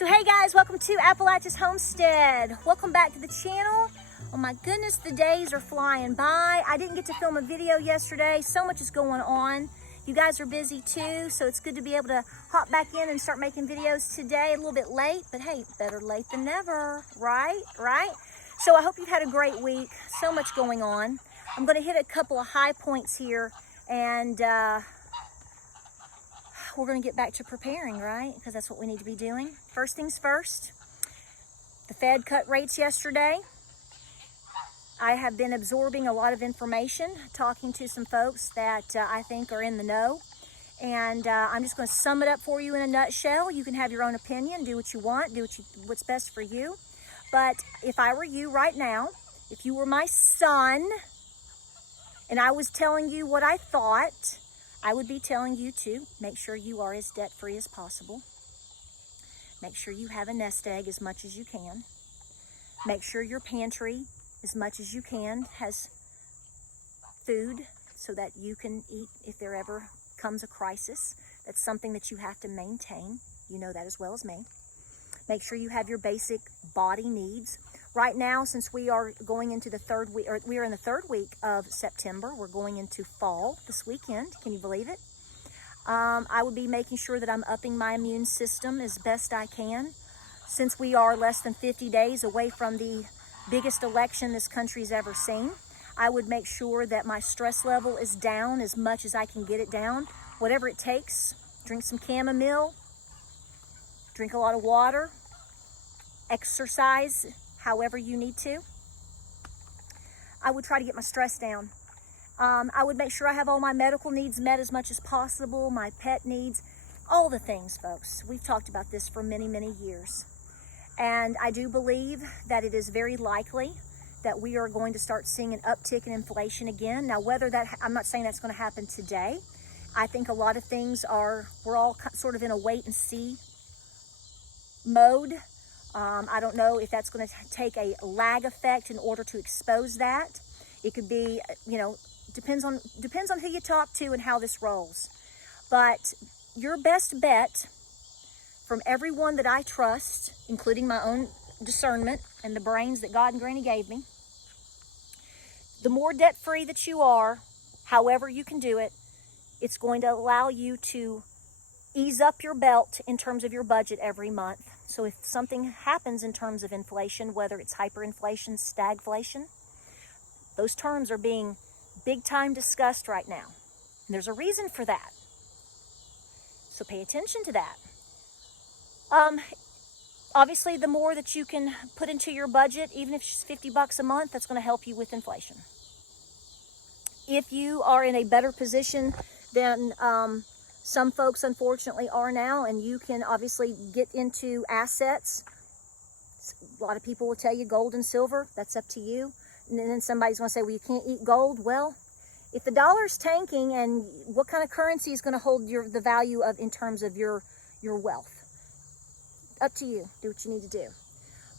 So hey guys, welcome to Appalachia's Homestead. Welcome back to the channel. Oh my goodness, the days are flying by. I didn't get to film a video yesterday. So much is going on. You guys are busy too, so it's good to be able to hop back in and start making videos today. A little bit late, but hey, better late than never, right? So I hope you've had a great week. So much going on. I'm going to hit a couple of high points here, and we're going to get back to preparing, right? Because that's what we need to be doing. First things first, the Fed cut rates yesterday. I have been absorbing a lot of information, talking to some folks that I think are in the know. And I'm just going to sum it up for you in a nutshell. You can have your own opinion, do what you want, do what's best for you. But if I were you right now, if you were my son, and I was telling you what I thought, I would be telling you to make sure you are as debt-free as possible. Make sure you have a nest egg as much as you can. Make sure your pantry, as much as you can, has food so that you can eat if there ever comes a crisis. That's something that you have to maintain. You know that as well as me. Make sure you have your basic body needs. Right now, since we are going into the third week, or we are in the third week of September, we're going into fall this weekend. Can you believe it? I would be making sure that I'm upping my immune system as best I can. Since we are less than 50 days away from the biggest election this country's ever seen, I would make sure that my stress level is down as much as I can get it down. Whatever it takes. Drink some chamomile. Drink a lot of water. Exercise however you need to. I would try to get my stress down. I would make sure I have all my medical needs met as much as possible, my pet needs, all the things, folks. We've talked about this for many, many years. And I do believe that it is very likely that we are going to start seeing an uptick in inflation again. Now, whether that, I'm not saying that's going to happen today. I think a lot of things we're all sort of in a wait and see mode. I don't know if that's going to take a lag effect in order to expose that. It could be, depends on who you talk to and how this rolls. But your best bet from everyone that I trust, including my own discernment and the brains that God and Granny gave me, the more debt-free that you are, however you can do it, it's going to allow you to ease up your belt in terms of your budget every month. So if something happens in terms of inflation, whether it's hyperinflation, stagflation, those terms are being big time discussed right now. And there's a reason for that. So pay attention to that. Obviously, the more that you can put into your budget, even if it's $50 a month, that's going to help you with inflation. If you are in a better position than some folks unfortunately are now, and you can obviously get into assets, a lot of people will tell you gold and silver, that's up to you. And then somebody's going to say, well, you can't eat gold. Well, if the dollar's tanking, and what kind of currency is going to hold the value of in terms of your wealth? Up to you. Do what you need to do.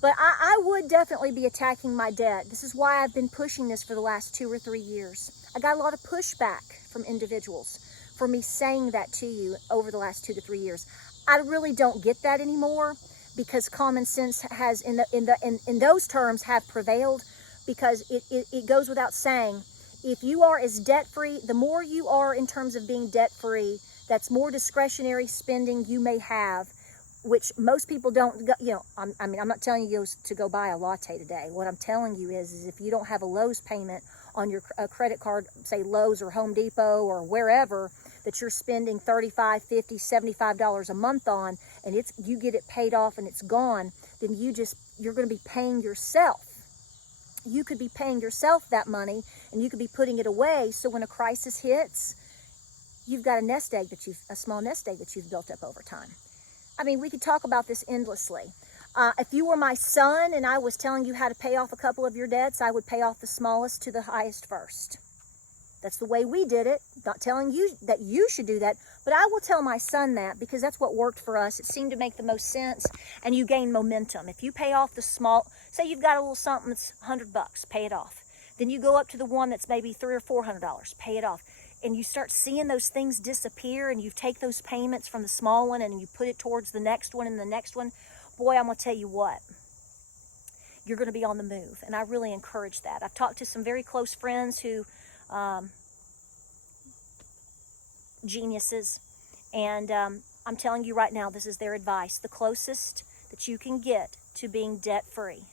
But I would definitely be attacking my debt. This is why I've been pushing this for the last 2 or 3 years. I got a lot of pushback from individuals for me saying that to you over the last 2 to 3 years. I really don't get that anymore, because common sense has in those terms have prevailed, because it goes without saying, if you are as debt-free, the more you are in terms of being debt-free, that's more discretionary spending you may have, which most people don't, I'm not telling you to go buy a latte today. What I'm telling you is if you don't have a Lowe's payment on your credit card, say Lowe's or Home Depot or wherever, that you're spending $35, $50, $75 a month on, and you get it paid off and it's gone, then you're going to be paying yourself. You could be paying yourself that money, and you could be putting it away, so when a crisis hits, you've got a small nest egg that you've built up over time. I mean, we could talk about this endlessly. If you were my son and I was telling you how to pay off a couple of your debts, I would pay off the smallest to the highest first. That's the way we did it. Not telling you that you should do that, but I will tell my son that, because that's what worked for us. It seemed to make the most sense, and you gain momentum. If you pay off the small, say you've got a little something that's $100, pay it off. Then you go up to the one that's maybe $300 or $400, pay it off. And you start seeing those things disappear, and you take those payments from the small one and you put it towards the next one and the next one. boy, I'm going to tell you what, you're going to be on the move. And I really encourage that. I've talked to some very close friends who, geniuses, and I'm telling you right now, this is their advice. The closest that you can get to being debt-free.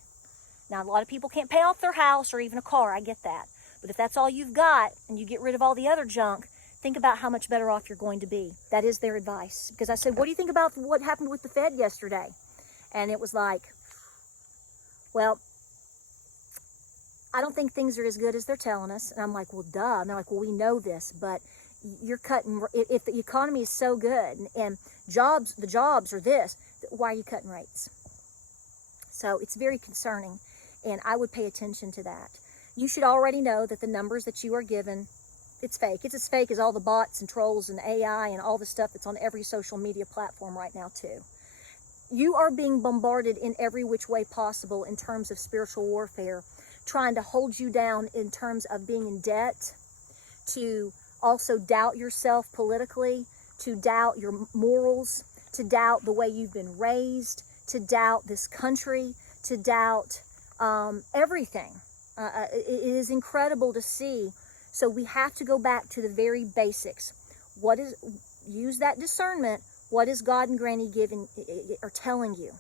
Now, a lot of people can't pay off their house or even a car. I get that. But if that's all you've got and you get rid of all the other junk, think about how much better off you're going to be. That is their advice. Because I said, what do you think about what happened with the Fed yesterday? And it was like, well, I don't think things are as good as they're telling us. And I'm like, well, duh. And they're like, well, we know this, but you're cutting, if the economy is so good and the jobs are this, why are you cutting rates? So it's very concerning, and I would pay attention to that. You should already know that the numbers that you are given, it's fake. It's as fake as all the bots and trolls and AI and all the stuff that's on every social media platform right now too. You are being bombarded in every which way possible in terms of spiritual warfare, trying to hold you down in terms of being in debt, to also doubt yourself politically, to doubt your morals, to doubt the way you've been raised, to doubt this country, to doubt everything. It is incredible to see. So we have to go back to the very basics. Use that discernment. What is God and Granny are telling you?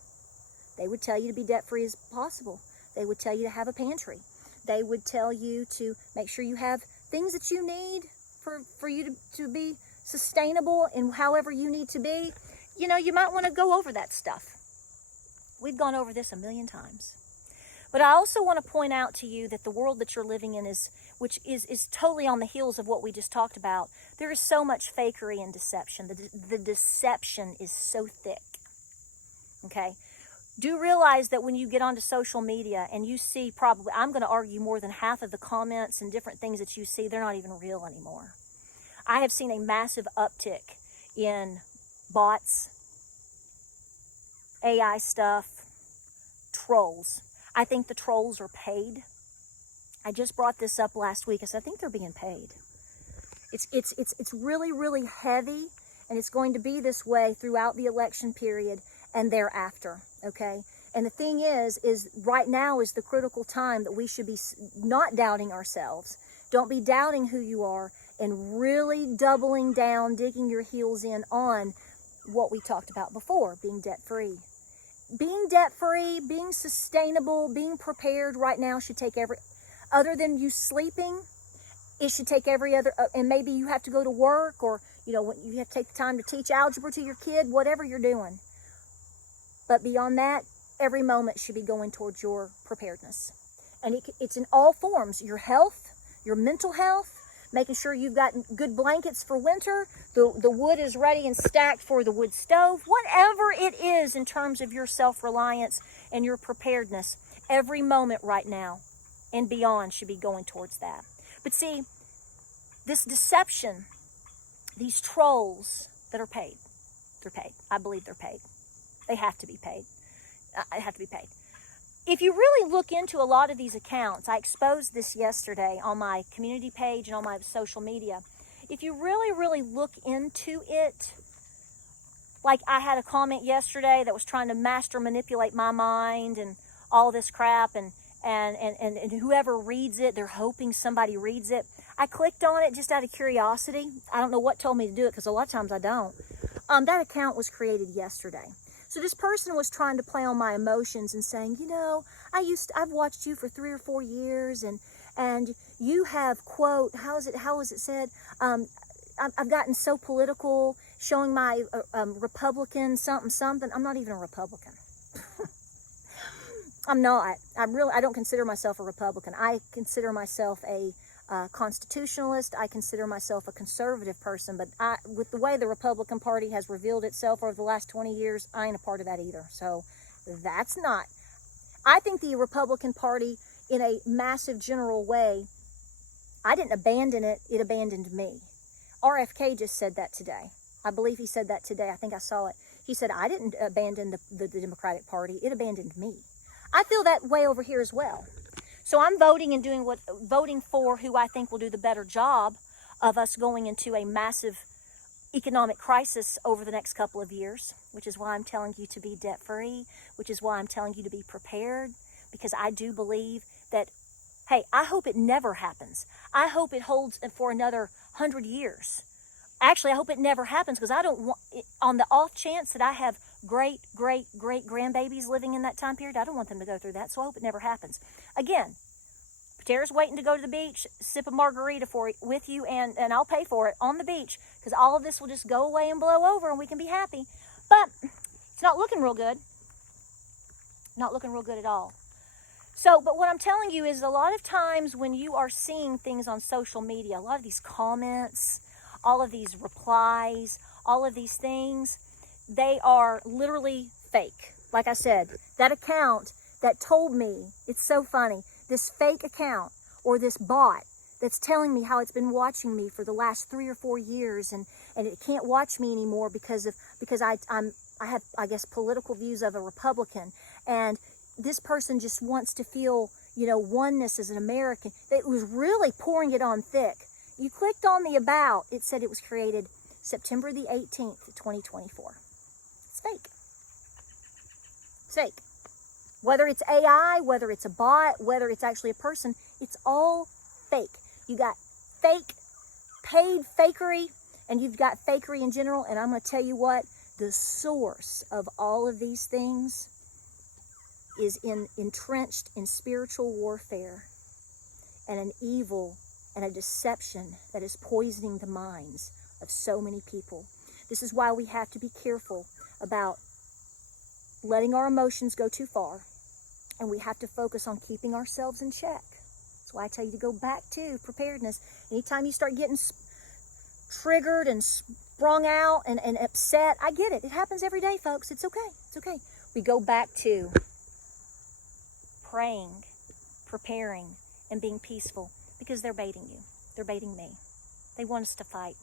They would tell you to be debt-free as possible. They would tell you to have a pantry. They would tell you to make sure you have things that you need for you to be sustainable in however you need to be. You know, you might want to go over that stuff. We've gone over this a million times. But I also want to point out to you that the world that you're living in which is totally on the heels of what we just talked about. There is so much fakery and deception. The deception is so thick. Okay? Do realize that when you get onto social media and you see probably, I'm going to argue more than half of the comments and different things that you see, they're not even real anymore. I have seen a massive uptick in bots, AI stuff, trolls. I think the trolls are paid. I just brought this up last week. I said, I think they're being paid. It's really, really heavy, and it's going to be this way throughout the election period and thereafter, okay? And the thing is right now is the critical time that we should be not doubting ourselves. Don't be doubting who you are, and really doubling down, digging your heels in on what we talked about before, being debt-free. Being debt-free, being sustainable, being prepared right now should take other than you sleeping, it should take every other, and maybe you have to go to work, or, you know, you have to take the time to teach algebra to your kid, whatever you're doing. But beyond that, every moment should be going towards your preparedness. And it's in all forms, your health, your mental health, making sure you've got good blankets for winter, the wood is ready and stacked for the wood stove, whatever it is in terms of your self-reliance and your preparedness, every moment right now and beyond should be going towards that. But see, this deception, these trolls that are paid, they're paid. I believe they're paid. They have to be paid. If you really look into a lot of these accounts, I exposed this yesterday on my community page and on my social media. If you really, really look into it, like I had a comment yesterday that was trying to master manipulate my mind and all this crap, and whoever reads it, they're hoping somebody reads it. I clicked on it just out of curiosity. I don't know what told me to do it, because a lot of times I don't. That account was created yesterday. So this person was trying to play on my emotions and saying, you know, I've watched you for 3 or 4 years, and you have, quote, how was it said? I've gotten so political, showing my Republican something. I'm not even a Republican. I'm not. I don't consider myself a Republican. I consider myself a constitutionalist. I consider myself a conservative person, but with the way the Republican Party has revealed itself over the last 20 years, I ain't a part of that either. So that's not. I think the Republican Party, in a massive general way, I didn't abandon it, it abandoned me. RFK just said that today. I believe he said that today. I think I saw it. He said, I didn't abandon the Democratic Party, it abandoned me. I feel that way over here as well. So I'm voting and voting for who I think will do the better job of us going into a massive economic crisis over the next couple of years, which is why I'm telling you to be debt-free, which is why I'm telling you to be prepared, because I do believe that, hey, I hope it never happens. I hope it holds for another 100 years. Actually, I hope it never happens, because I don't want, on the off chance that I have great grandbabies living in that time period, I don't want them to go through that, so I hope it never happens. Again, Patara's waiting to go to the beach, sip a margarita with you, and I'll pay for it on the beach, because all of this will just go away and blow over and we can be happy. But it's not looking real good. Not looking real good at all. So, but what I'm telling you is a lot of times when you are seeing things on social media, a lot of these comments, all of these replies, all of these things, they are literally fake. Like I said, that account that told me, it's so funny, this fake account or this bot that's telling me how it's been watching me for the last 3 or 4 years, and it can't watch me anymore because I have, I guess, political views of a Republican, and this person just wants to feel, oneness as an American. It was really pouring it on thick. You clicked on the about, it said it was created September the 18th, 2024. It's fake. It's fake. Whether it's AI, whether it's a bot, whether it's actually a person, it's all fake. You got fake, paid fakery, and you've got fakery in general. And I'm going to tell you what, the source of all of these things is entrenched in spiritual warfare and an evil and a deception that is poisoning the minds of so many people. This is why we have to be careful about letting our emotions go too far, and we have to focus on keeping ourselves in check. That's why I tell you to go back to preparedness. Anytime you start getting triggered and sprung out and upset, I get it. It happens every day, folks. It's okay. It's okay. We go back to praying, preparing, and being peaceful, because they're baiting you. They're baiting me. They want us to fight.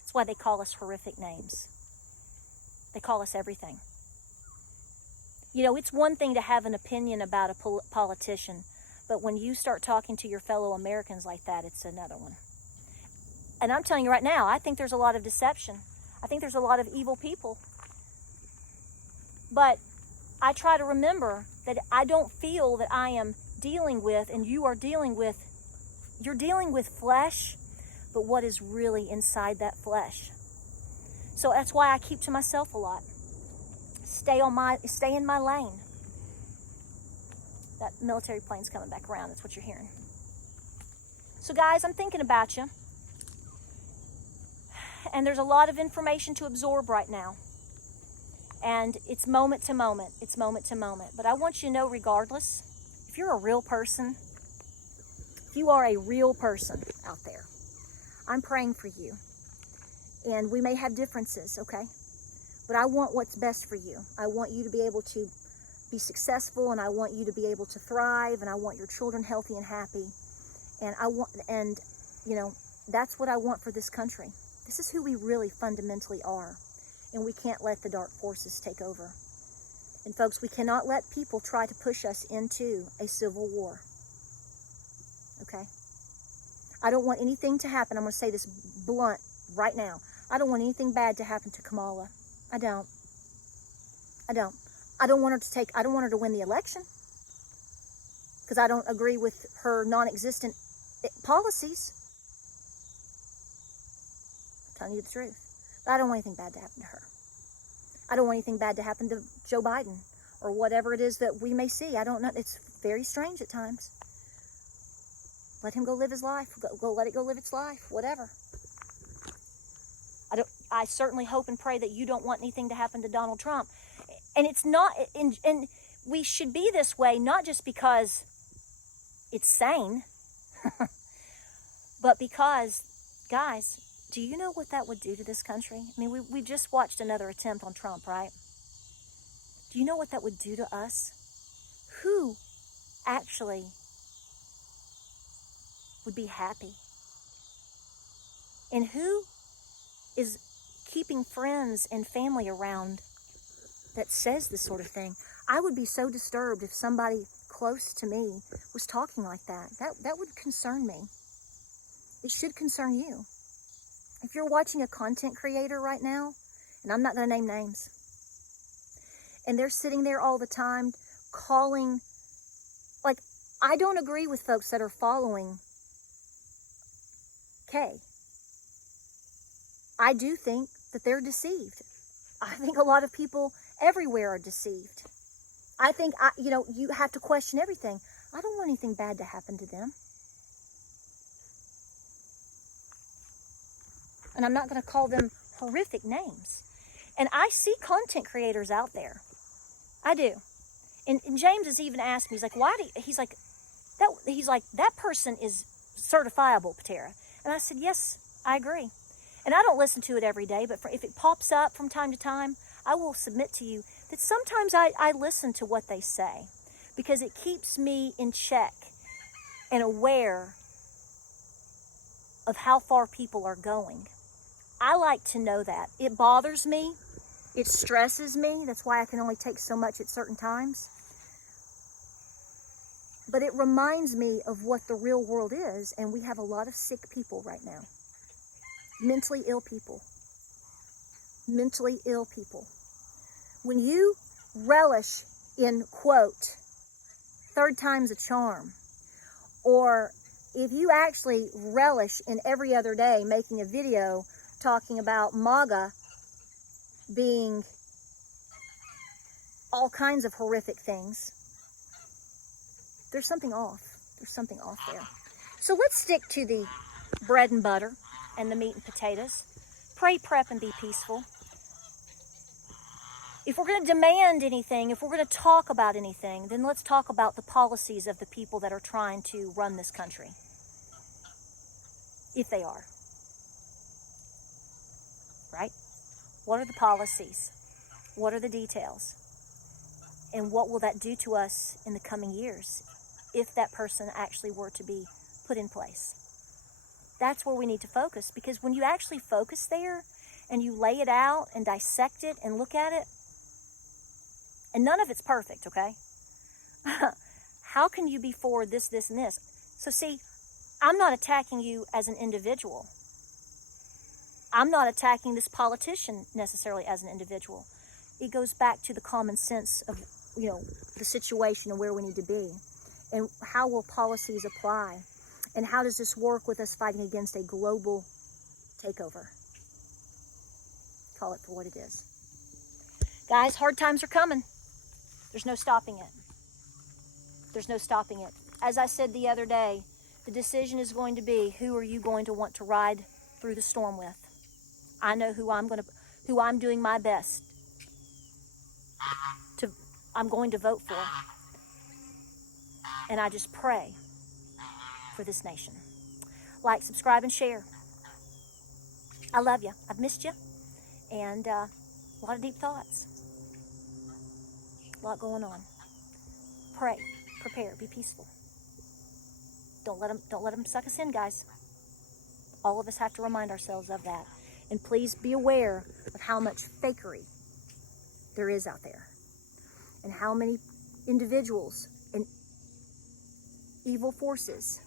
That's why they call us horrific names. They call us everything. It's one thing to have an opinion about a politician, but when you start talking to your fellow Americans like that, it's another one. And I'm telling you right now, I think there's a lot of deception. I think there's a lot of evil people. But I try to remember that I don't feel that I am dealing with, and you're dealing with flesh, but what is really inside that flesh. So that's why I keep to myself a lot. Stay in my lane. That military plane's coming back around. That's what you're hearing. So guys, I'm thinking about you. And there's a lot of information to absorb right now. And it's moment to moment. It's moment to moment. But I want you to know, regardless, if you're a real person, if you are a real person out there, I'm praying for you. And we may have differences, okay? But I want what's best for you. I want you to be able to be successful, and I want you to be able to thrive, and I want your children healthy and happy. And that's what I want for this country. This is who we really fundamentally are. And we can't let the dark forces take over. And folks, we cannot let people try to push us into a civil war. Okay? I don't want anything to happen. I'm going to say this blunt right now. I don't want anything bad to happen to Kamala. I don't. I don't want her to win the election, because I don't agree with her non-existent policies. I'm telling you the truth. But I don't want anything bad to happen to her. I don't want anything bad to happen to Joe Biden or whatever it is that we may see. I don't know. It's very strange at times. Let him go live his life. Let it go live its life. Whatever. I certainly hope and pray that you don't want anything to happen to Donald Trump. And it's not, and we should be this way, not just because it's sane, but because, guys, do you know what that would do to this country? I mean, we just watched another attempt on Trump, right? Do you know what that would do to us? Who actually would be happy? And who is keeping friends and family around that says this sort of thing? I would be so disturbed if somebody close to me was talking like that. That would concern me. It should concern you. if you're watching a content creator right now, and I'm not going to name names, and they're sitting there all the time calling, like, I don't agree with folks that are following Kay. I do think that they're deceived. I think a lot of people everywhere are deceived. I think, you have to question everything. I don't want anything bad to happen to them. And I'm not going to call them horrific names. And I see content creators out there. I do. And James has even asked me, he's like, that person is certifiable, Patara. And I said, yes, I agree. And I don't listen to it every day, but if it pops up from time to time, I will submit to you that sometimes I listen to what they say, because it keeps me in check and aware of how far people are going. I like to know that. It bothers me. It stresses me. That's why I can only take so much at certain times. But it reminds me of what the real world is, and we have a lot of sick people right now. Mentally ill people. Mentally ill people. When you relish in, quote, third time's a charm, or if you actually relish in every other day making a video talking about MAGA being all kinds of horrific things, there's something off. There's something off there. So let's stick to the bread and butter and the meat and potatoes. Pray, prep, and be peaceful. If we're going to demand anything, if we're going to talk about anything, then let's talk about the policies of the people that are trying to run this country. If they are. Right? What are the policies? What are the details? And what will that do to us in the coming years if that person actually were to be put in place? That's where we need to focus, because when you actually focus there and you lay it out and dissect it and look at it, and none of it's perfect, okay? How can you be for this, and this? So see, I'm not attacking you as an individual. I'm not attacking this politician necessarily as an individual. It goes back to the common sense of, the situation and where we need to be. And how will policies apply? And how does this work with us fighting against a global takeover? Call it for what it is. Guys, hard times are coming. There's no stopping it. There's no stopping it. As I said the other day, the decision is going to be, who are you going to want to ride through the storm with? I know who I'm doing my best I'm going to vote for. And I just pray for this nation. Like, subscribe, and share. I love you. I've missed you. And a lot of deep thoughts. A lot going on. Pray, prepare, be peaceful. Don't let them suck us in, guys. All of us have to remind ourselves of that. And please be aware of how much fakery there is out there. And how many individuals and evil forces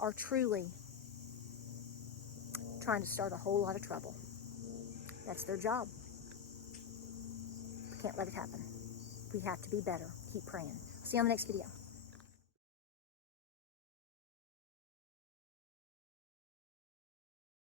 are truly trying to start a whole lot of trouble. That's their job. We can't let it happen. We have to be better. Keep praying. See you on the next video.